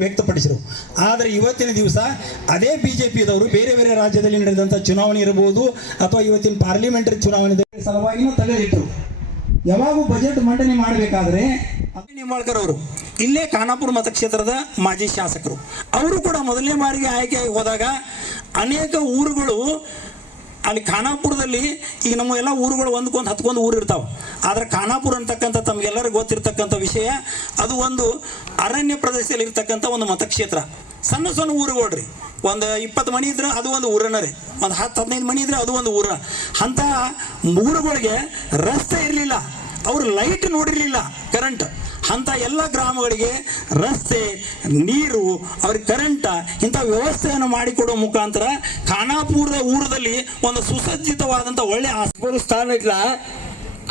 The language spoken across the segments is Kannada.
ವ್ಯಕ್ತಪಡಿಸಿದರು. ಆದರೆ ಇವತ್ತಿನ ದಿವಸ ಅದೇ ಬಿ ಜೆ ಬೇರೆ ಬೇರೆ ರಾಜ್ಯದಲ್ಲಿ ನಡೆದಂಥ ಚುನಾವಣೆ ಇರಬಹುದು ಅಥವಾ ಇವತ್ತಿನ ಪಾರ್ಲಿಮೆಂಟರಿ ಚುನಾವಣೆ ಸಲುವಾಗಿನೂ ತೆಗೆದಿಟ್ಟರು ಯಾವಾಗೂ ಬಜೆಟ್ ಮಂಡನೆ ಮಾಡಬೇಕಾದ್ರೆ ಅಭಿ ನಿಂಬಾಳ್ಕರ್ ಅವರು. ಇಲ್ಲೇ ಖಾನಾಪುರ ಮತಕ್ಷೇತ್ರದ ಮಾಜಿ ಶಾಸಕರು. ಅವರು ಕೂಡ ಮೊದಲನೇ ಬಾರಿಗೆ ಆಯ್ಕೆ ಹೋದಾಗ ಅನೇಕ ಊರುಗಳು ಅಲ್ಲಿ ಖಾನಾಪುರದಲ್ಲಿ ಈಗ ನಮ್ಮ ಎಲ್ಲ ಊರುಗಳು ಒಂದ್ಕೊಂದು ಹತ್ಕೊಂಡು ಊರು ಇರ್ತಾವೆ. ಆದರೆ ಖಾನಾಪುರ ಅಂತಕ್ಕಂಥ ತಮಗೆಲ್ಲರಿಗೂ ಗೊತ್ತಿರ್ತಕ್ಕಂಥ ವಿಷಯ, ಅದು ಒಂದು ಅರಣ್ಯ ಪ್ರದೇಶದಲ್ಲಿ ಇರ್ತಕ್ಕಂಥ ಒಂದು ಮತಕ್ಷೇತ್ರ. ಸಣ್ಣ ಸಣ್ಣ ಊರುಗಳ್ರಿ. ಒಂದು ಇಪ್ಪತ್ತು ಮನಿ ಇದ್ರೆ ಅದು ಒಂದು ಊರನ ರೀ. ಒಂದು ಹತ್ತು ಹದಿನೈದು ಮನಿ ಇದ್ರೆ ಅದು ಒಂದು ಊರ ಅಂಥ ಊರುಗಳಿಗೆ ರಸ್ತೆ ಇರಲಿಲ್ಲ. ಅವರು ಲೈಟ್ ನೋಡಿರಲಿಲ್ಲ ಕರೆಂಟ್ ಅಂಥ ಎಲ್ಲ ಗ್ರಾಮಗಳಿಗೆ ರಸ್ತೆ, ನೀರು, ಅವ್ರಿಗೆ ಕರೆಂಟ ಇಂಥ ವ್ಯವಸ್ಥೆಯನ್ನು ಮಾಡಿಕೊಡೋ ಮುಖಾಂತರ ಖಾನಾಪುರದ ಊರದಲ್ಲಿ ಒಂದು ಸುಸಜ್ಜಿತವಾದಂಥ ಒಳ್ಳೆ ಆಸ್ಪತ್ರೆ ಸ್ಥಾನ ಇಲ್ಲ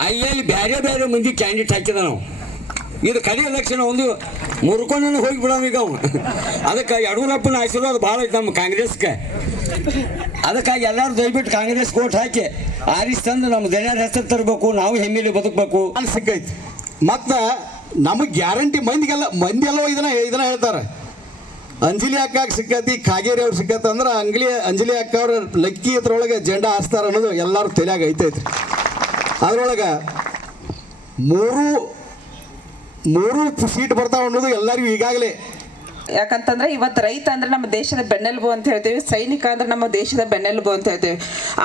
ಅಲ್ಲಿ ಬೇರೆ ಬೇರೆ ಮಂದಿ ಕ್ಯಾಂಡಿಡೇಟ್ ಹಾಕಿದ ನಾವು ಇದು ಕಡೆ ಲಕ್ಷಣ ಒಂದು ಮುರ್ಕೊಂಡು ಹೋಗಿ ಬಿಡೋಣ ಈಗ ಅವು ಅದಕ್ಕೆ ಯಡಿಯೂರಪ್ಪನ ಆಶೀರ್ವಾದ ಭಾಳ ಐತೆ ನಮ್ಮ ಕಾಂಗ್ರೆಸ್ಗೆ. ಅದಕ್ಕಾಗಿ ಎಲ್ಲರೂ ದಯವಿಟ್ಟು ಕಾಂಗ್ರೆಸ್ ಓಟ್ ಹಾಕಿ ಆರಿಸ್ ತಂದು ನಮ್ಮ ಜನರ ಹೆಸರು ತರಬೇಕು, ನಾವು ಹೆಮ್ಮೆಲಿ ಬದುಕಬೇಕು. ಅಲ್ಲಿ ಸಿಕ್ಕೈತಿ. ಮತ್ತು ನಮಗೆ ಗ್ಯಾರಂಟಿ ಮಂದಿಗೆಲ್ಲ ಮಂದಿ ಎಲ್ಲ ಇದನ್ನ ಇದನ್ನ ಹೇಳ್ತಾರೆ. ಅಂಜಲಿ ಅಕ್ಕಾಗ ಸಿಕ್ಕತಿ, ಕಾಗೇರಿ ಅವ್ರು ಸಿಕ್ಕತ್ತ ಅಂದ್ರೆ ಅಂಗ್ಲಿ ಅಂಜಲಿ ಅಕ್ಕ ಅವ್ರ ಲಕ್ಕಿ ಅದ್ರೊಳಗೆ ಜೆಂಡಾ ಹಾಸ್ತಾರ ಅನ್ನೋದು ಎಲ್ಲರೂ ತಲೆಯಾಗ ಐತೈತಿ ಅದ್ರೊಳಗೆ ಮೂರು ಮೂರು ಸೀಟ್ ಬರ್ತಾವ ಅನ್ನೋದು ಎಲ್ಲರಿಗೂ ಈಗಾಗಲೇ ಯಾಕಂತಂದ್ರೆ ಇವತ್ತು ರೈತ ಅಂದ್ರೆ ನಮ್ಮ ದೇಶದ ಬೆನ್ನೆಲುಬು ಅಂತ ಹೇಳ್ತೇವೆ, ಸೈನಿಕ ಅಂದ್ರೆ ನಮ್ಮ ದೇಶದ ಬೆನ್ನೆಲುಬು ಅಂತ ಹೇಳ್ತೇವೆ.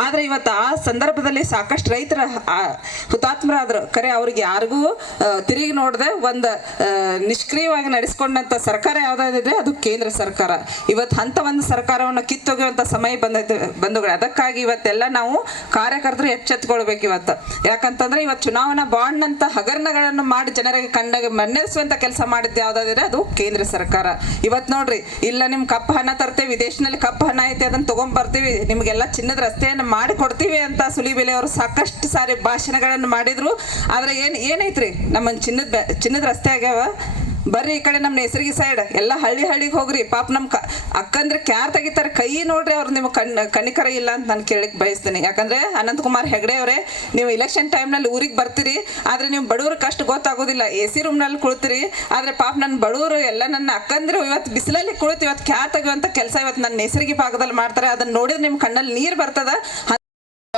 ಆದ್ರೆ ಇವತ್ತು ಆ ಸಂದರ್ಭದಲ್ಲಿ ಸಾಕಷ್ಟು ರೈತರ ಹುತಾತ್ಮರಾದ್ರು, ಕರೆ ಅವ್ರಿಗೆ ಯಾರಿಗೂ ತಿರುಗಿ ನೋಡದೆ ಒಂದು ನಿಷ್ಕ್ರಿಯವಾಗಿ ನಡೆಸ್ಕೊಂಡಂತ ಸರ್ಕಾರ ಯಾವ್ದಾದ್ರೆ ಅದು ಕೇಂದ್ರ ಸರ್ಕಾರ. ಇವತ್ತು ಅಂತ ಒಂದು ಸರ್ಕಾರವನ್ನು ಕಿತ್ತೊಗೆಯುವಂತ ಸಮಯ ಬಂದೈತೆ ಬಂಧುಗಳು ಅದಕ್ಕಾಗಿ ಇವತ್ತೆಲ್ಲ ನಾವು ಕಾರ್ಯಕರ್ತರು ಎಚ್ಚೆತ್ಕೊಳ್ಬೇಕು ಇವತ್ತು. ಯಾಕಂತಂದ್ರೆ ಇವತ್ತು ಚುನಾವಣಾ ಬಾಂಡ್ ಅಂತ ಹಗರಣಗಳನ್ನು ಮಾಡಿ ಜನರಿಗೆ ಕಣ್ಣಗೆ ಮನ್ನೆರಿಸುವಂತ ಕೆಲಸ ಮಾಡಿದ್ದು ಯಾವ್ದಾದ್ರೆ ಅದು ಕೇಂದ್ರ ಸರ್ಕಾರ. ಇವತ್ತು ನೋಡ್ರಿ, ಇಲ್ಲ ನಿಮ್ ಕಪ್ಪ ಹಣ ತರ್ತೇವೆ, ವಿದೇಶನಲ್ಲಿ ಕಪ್ಪ ಹಣ ಐತೆ ಅದನ್ನ ತಗೊಂಡ್ ಬರ್ತೀವಿ, ನಿಮ್ಗೆಲ್ಲ ಚಿನ್ನದ ರಸ್ತೆಯನ್ನು ಮಾಡಿ ಕೊಡ್ತೀವಿ ಅಂತ ಸುಲಿಬೆಲೆ ಅವರು ಸಾಕಷ್ಟು ಸಾರಿ ಭಾಷಣಗಳನ್ನು ಮಾಡಿದ್ರು. ಆದ್ರೆ ಏನ್ ಏನೈತ್ರಿ ನಮ್ಮ ಚಿನ್ನದ ಚಿನ್ನದ ರಸ್ತೆ ಆಗ್ಯಾವ? ಬರ್ರಿ ಈ ಕಡೆ ನಮ್ಮ ಹೆಸರಿಗೆ ಸೈಡ್ ಎಲ್ಲ ಹಳ್ಳಿ ಹಳ್ಳಿಗೆ ಹೋಗ್ರಿ. ಪಾಪ ನಮ್ಮ ಕ ಅಕ್ಕಂದ್ರೆ ಕ್ಯಾರ್ ತೆಗಿತಾರೆ. ಕೈ ನೋಡ್ರಿ ಅವ್ರು ನಿಮ್ಮ ಕಣ್ ಕಣಿಕರ ಇಲ್ಲ ಅಂತ ನಾನು ಕೇಳಕ್ಕೆ ಬಯಸ್ತೀನಿ. ಯಾಕಂದ್ರೆ ಅನಂತಕುಮಾರ್ ಹೆಗಡೆ ಅವರೇ, ನೀವು ಇಲೆಕ್ಷನ್ ಟೈಮ್ನಲ್ಲಿ ಊರಿಗೆ ಬರ್ತೀರಿ. ಆದ್ರೆ ನೀವು ಬಡವ್ರ ಕಷ್ಟ ಗೊತ್ತಾಗೋದಿಲ್ಲ. ಎ ಸಿ ರೂಮ್ನಲ್ಲಿ ಕುಳಿತೀರಿ. ಆದ್ರೆ ಪಾಪ ನನ್ನ ಬಡವರು ಎಲ್ಲ ನನ್ನ ಅಕ್ಕಂದ್ರೆ ಇವತ್ತು ಬಿಸಿಲಲ್ಲಿ ಕುಳಿತು ಇವತ್ತು ಕ್ಯಾರ್ ತೆಗೆಯುವಂಥ ಕೆಲಸ ಇವತ್ತು ನನ್ನ ಹೆಸರಿಗೆ ಭಾಗದಲ್ಲಿ ಮಾಡ್ತಾರೆ. ಅದನ್ನ ನೋಡಿದ್ರೆ ನಿಮ್ಮ ಕಣ್ಣಲ್ಲಿ ನೀರು ಬರ್ತದ.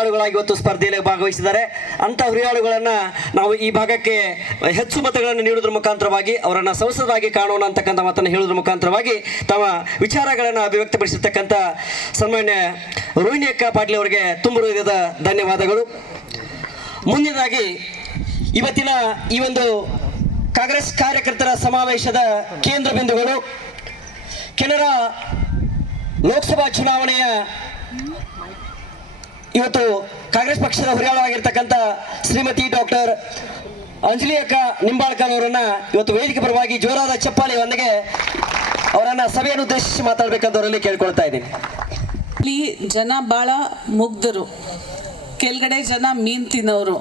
ಇವತ್ತು ಸ್ಪರ್ಧೆಯಲ್ಲಿ ಭಾಗವಹಿಸಿದ್ದಾರೆ. ಅಂತ ಹುರಿಯಾಳುಗಳನ್ನ ನಾವು ಈ ಭಾಗಕ್ಕೆ ಹೆಚ್ಚು ಮತಗಳನ್ನು ನೀಡುವುದರ ಮುಖಾಂತರವಾಗಿ, ಅವರನ್ನ ಸಂಸದರಾಗಿ ಕಾಣೋಣ ಅಂತಕ್ಕಂಥ ಮಾತನ್ನು ಹೇಳುವುದರ ಮುಖಾಂತರವಾಗಿ ತಮ್ಮ ವಿಚಾರಗಳನ್ನು ಅಭಿವ್ಯಕ್ತಪಡಿಸಿರ್ತಕ್ಕಂಥ ಸನ್ಮಾನ್ಯ ರೋಹಿಣಿ ಅಕ್ಕ ಪಾಟೀಲ್ ಅವರಿಗೆ ತುಂಬ ಹೃದಯದ ಧನ್ಯವಾದಗಳು. ಮುಂದಿನದಾಗಿ, ಇವತ್ತಿನ ಈ ಒಂದು ಕಾಂಗ್ರೆಸ್ ಕಾರ್ಯಕರ್ತರ ಸಮಾವೇಶದ ಕೇಂದ್ರ ಬಿಂದುಗಳು. ಕೆನರಾ ಲೋಕಸಭಾ ಚುನಾವಣೆಯ ಇವತ್ತು ಕಾಂಗ್ರೆಸ್ ಪಕ್ಷದ ಹುರಿಯಾಳವಾಗಿರ್ತಕ್ಕಂಥ ಶ್ರೀಮತಿ ಡಾಕ್ಟರ್ ಅಂಜಲಿ ಅಕ್ಕ ನಿಂಬಾಳ್ಕರ್ ಅವರನ್ನ ಇವತ್ತು ವೇದಿಕೆ ಪರವಾಗಿ ಜೋರಾದ ಚಪ್ಪಾಳೆಯೊಂದಿಗೆ ಅವರನ್ನ ಸಭೆಯನ್ನು ಉದ್ದೇಶಿಸಿ ಮಾತಾಡಬೇಕಂತವರಲ್ಲಿ ಕೇಳ್ಕೊಳ್ತಾ ಇದ್ದೀನಿ. ಇಲ್ಲಿ ಜನ ಭಾಳ ಮುಗ್ಧರು. ಕೆಳಗಡೆ ಜನ ಮೀನ್ ತಿನ್ನೋರು.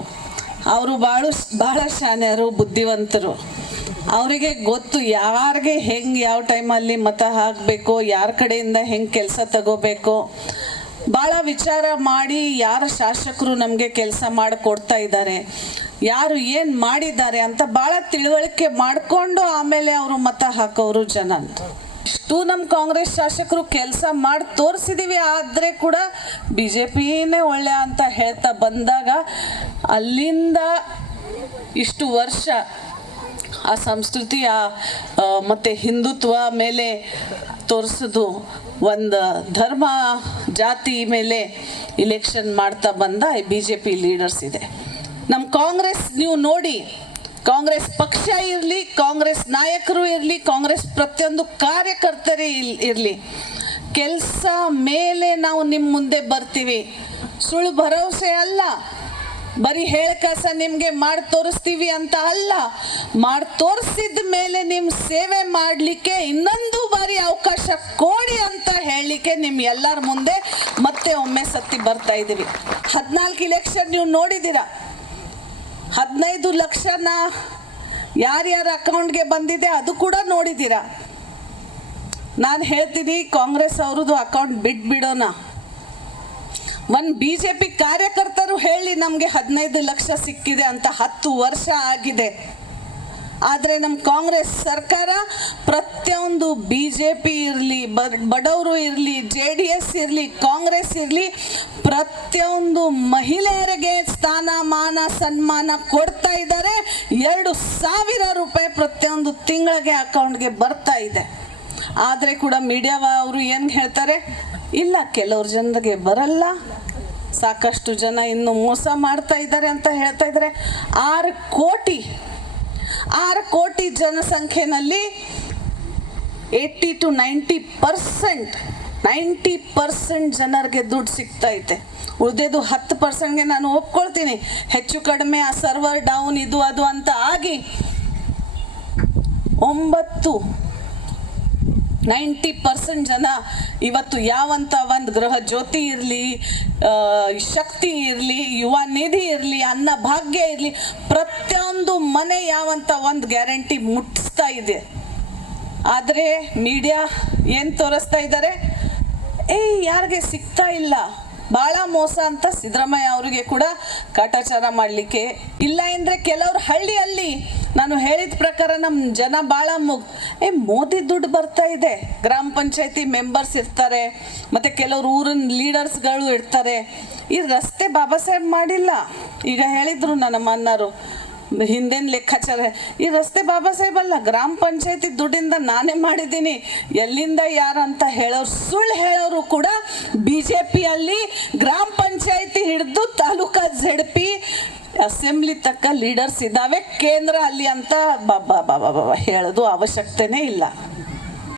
ಅವರು ಭಾಳ ಭಾಳ ಶಾನ್ಯರು, ಬುದ್ಧಿವಂತರು. ಅವರಿಗೆ ಗೊತ್ತು ಯಾರಿಗೆ ಹೆಂಗೆ ಯಾವ ಟೈಮಲ್ಲಿ ಮತ ಹಾಕಬೇಕು, ಯಾರ ಕಡೆಯಿಂದ ಹೆಂಗೆ ಕೆಲಸ ತಗೋಬೇಕು. ಭಾಳ ವಿಚಾರ ಮಾಡಿ ಯಾರ ಶಾಸಕರು ನಮಗೆ ಕೆಲಸ ಮಾಡಿಕೊಡ್ತಾ ಇದ್ದಾರೆ. ಯಾರು ಏನು ಮಾಡಿದ್ದಾರೆ ಅಂತ ಭಾಳ ತಿಳುವಳಿಕೆ ಮಾಡಿಕೊಂಡು ಆಮೇಲೆ ಅವರು ಮತ ಹಾಕೋರು ಜನ ಅಂತ. ಇಷ್ಟು ನಮ್ಮ ಕಾಂಗ್ರೆಸ್ ಶಾಸಕರು ಕೆಲಸ ಮಾಡಿ ತೋರಿಸಿದೀವಿ, ಆದರೆ ಕೂಡ ಬಿ ಜೆ ಪಿನೇ ಒಳ್ಳೆ ಅಂತ ಹೇಳ್ತಾ ಬಂದಾಗ ಅಲ್ಲಿಂದ ಇಷ್ಟು ವರ್ಷ ಆ ಸಂಸ್ಕೃತಿ, ಆ ಮತ್ತೆ ಹಿಂದುತ್ವ ಮೇಲೆ ತೋರಿಸೋದು ಒಂದು ಧರ್ಮ ಜಾತಿ ಮೇಲೆ ಇಲೆಕ್ಷನ್ ಮಾಡ್ತಾ ಬಂದ ಬಿ ಜೆ ಪಿ ಲೀಡರ್ಸ್ ಇದೆ. ನಮ್ಮ ಕಾಂಗ್ರೆಸ್ ನೀವು ನೋಡಿ, ಕಾಂಗ್ರೆಸ್ ಪಕ್ಷ ಇರಲಿ, ಕಾಂಗ್ರೆಸ್ ನಾಯಕರು ಇರಲಿ, ಕಾಂಗ್ರೆಸ್ ಪ್ರತಿಯೊಂದು ಕಾರ್ಯಕರ್ತರೇ ಇರಲಿ, ಕೆಲಸ ಮೇಲೆ ನಾವು ನಿಮ್ಮ ಮುಂದೆ ಬರ್ತೀವಿ. ಸುಳ್ಳು ಭರವಸೆ ಅಲ್ಲ. ಬರೀ ಹೇಳ್ಕಸ ನಿಮಗೆ ಮಾಡಿ ತೋರಿಸ್ತೀವಿ ಅಂತ ಅಲ್ಲ. ಮಾಡಿ ತೋರಿಸಿದ ಮೇಲೆ ನಿಮ್ಮ ಸೇವೆ ಮಾಡಲಿಕ್ಕೆ ಇನ್ನೊಂದು ಬಾರಿ ಅವಕಾಶ ಕೊಡಿ ಅಂತ ಹೇಳಲಿಕ್ಕೆ ನಿಮ್ಮ ಎಲ್ಲರ ಮುಂದೆ ಮತ್ತೆ ಒಮ್ಮೆ ಸತ್ತಿ ಬರ್ತಾ ಇದೀವಿ ಹದಿನಾಲ್ಕು ಇಲೆಕ್ಷನ್ ನೀವು ನೋಡಿದ್ದೀರಾ? ಹದಿನೈದು ಲಕ್ಷನ ಯಾರ್ಯಾರ ಅಕೌಂಟ್ಗೆ ಬಂದಿದೆ ಅದು ಕೂಡ ನೋಡಿದ್ದೀರಾ? ನಾನು ಹೇಳ್ತೀನಿ ಕಾಂಗ್ರೆಸ್ ಅವ್ರದ್ದು ಅಕೌಂಟ್ ಬಿಟ್ಬಿಡೋಣ. ಒಂದು ಬಿ ಜೆ ಪಿ ಕಾರ್ಯಕರ್ತರು ಹೇಳಿ ನಮಗೆ ಹದಿನೈದು ಲಕ್ಷ ಸಿಕ್ಕಿದೆ ಅಂತ ಹತ್ತು ವರ್ಷ ಆಗಿದೆ. ಆದರೆ ನಮ್ಮ ಕಾಂಗ್ರೆಸ್ ಸರ್ಕಾರ ಪ್ರತಿಯೊಂದು ಬಿ ಜೆ ಪಿ ಇರಲಿ ಬಡವರು ಇರಲಿ, ಜೆ ಡಿ ಎಸ್ ಇರಲಿ, ಕಾಂಗ್ರೆಸ್ ಇರಲಿ, ಪ್ರತಿಯೊಂದು ಮಹಿಳೆಯರಿಗೆ ಸ್ಥಾನಮಾನ, ಸನ್ಮಾನ ಕೊಡ್ತಾ ಇದ್ದಾರೆ. ಎರಡು ಸಾವಿರ ರೂಪಾಯಿ ಪ್ರತಿಯೊಂದು ತಿಂಗಳಿಗೆ ಅಕೌಂಟ್ಗೆ ಬರ್ತಾ ಇದೆ. ಆದರೆ ಕೂಡ ಮೀಡಿಯಾ ಅವರು ಏನು ಹೇಳ್ತಾರೆ? ಇಲ್ಲ, ಕೆಲವ್ರ ಜನರಿಗೆ ಬರಲ್ಲ. ಸಾಕಷ್ಟು ಜನ ಇನ್ನು ಮೋಸ ಮಾಡ್ತಾ ಇದ್ದಾರೆ ಅಂತ ಹೇಳ್ತಾ ಇದ್ದಾರೆ. ಆರು ಕೋಟಿ ಆರು ಕೋಟಿ ಜನಸಂಖ್ಯೆನಲ್ಲಿ eighty to ninety percent ninety percent ಜನರಿಗೆ ದುಡ್ಡು ಸಿಗ್ತಾ ಐತೆ. ಉಳಿದಿದ್ದು ಹತ್ತು ಪರ್ಸೆಂಟ್ಗೆ ನಾನು ಒಪ್ಕೊಳ್ತೀನಿ. ಹೆಚ್ಚು ಕಡಿಮೆ ಆ ಸರ್ವರ್ ಡೌನ್ ಇದು ಅದು ಅಂತ ಆಗಿ ಒಂಬತ್ತು ನೈಂಟಿ ಪರ್ಸೆಂಟ್ ಜನ ಇವತ್ತು ಯಾವಂತ ಒಂದು ಗೃಹ ಜ್ಯೋತಿ ಇರಲಿ ಶಕ್ತಿ ಇರಲಿ, ಯುವ ನಿಧಿ ಇರಲಿ, ಅನ್ನ ಭಾಗ್ಯ ಇರಲಿ, ಪ್ರತಿಯೊಂದು ಮನೆ ಯಾವಂತ ಒಂದು ಗ್ಯಾರಂಟಿ ಮುಟ್ಟಿಸ್ತಾ ಇದೆ. ಆದರೆ ಮೀಡಿಯಾ ಏನು ತೋರಿಸ್ತಾ ಇದ್ದಾರೆ ಏಯ್, ಯಾರಿಗೆ ಸಿಗ್ತಾ ಇಲ್ಲ. ಭಾಳ ಮೋಸ ಅಂತ ಸಿದ್ದರಾಮಯ್ಯ ಅವರಿಗೆ ಕೂಡ ಕಾಟಾಚಾರ ಮಾಡಲಿಕ್ಕೆ ಇಲ್ಲ ಅಂದರೆ ಕೆಲವ್ರು ಹಳ್ಳಿಯಲ್ಲಿ ನಾನು ಹೇಳಿದ ಪ್ರಕಾರ ನಮ್ಮ ಜನ ಭಾಳ ಮುಗ್, ಏ, ಮೋದಿ ದುಡ್ಡು ಬರ್ತಾ ಇದೆ. ಗ್ರಾಮ ಪಂಚಾಯತಿ ಮೆಂಬರ್ಸ್ ಇರ್ತಾರೆ, ಮತ್ತು ಕೆಲವರು ಊರಿನ ಲೀಡರ್ಸ್ಗಳು ಇರ್ತಾರೆ. ಈ ರಸ್ತೆ ಬಾಬಾ ಸಾಹೇಬ್ ಮಾಡಿಲ್ಲ. ಈಗ ಹೇಳಿದರು ನನ್ನ ಮನ್ನರು, ಹಿಂದೇನು ಲೆಕ್ಕಾಚಾರ, ಈ ರಸ್ತೆ ಬಾಬಾ ಸಾಹೇಬ್ ಅಲ್ಲ, ಗ್ರಾಮ ಪಂಚಾಯತಿ ದುಡ್ಡಿಂದ ನಾನೇ ಮಾಡಿದ್ದೀನಿ. ಎಲ್ಲಿಂದ ಯಾರಂತ ಹೇಳೋರು, ಸುಳ್ಳು ಹೇಳೋರು ಕೂಡ ಬಿ ಜೆ ಪಿಯಲ್ಲಿ ಗ್ರಾಮ ಪಂಚಾಯತಿ ಹಿಡಿದು ತಾಲೂಕಾ ಝಡ್ಪಿ ಅಸೆಂಬ್ಲಿ ತಕ್ಕ ಲೀಡರ್ಸ್ ಇದ್ದಾವೆ. ಕೇಂದ್ರ ಅಲ್ಲಿ ಅಂತ ಬಾಬಾ ಬಾಬಾ ಬಾಬಾ ಹೇಳೋದು ಅವಶ್ಯಕತೆನೇ ಇಲ್ಲ.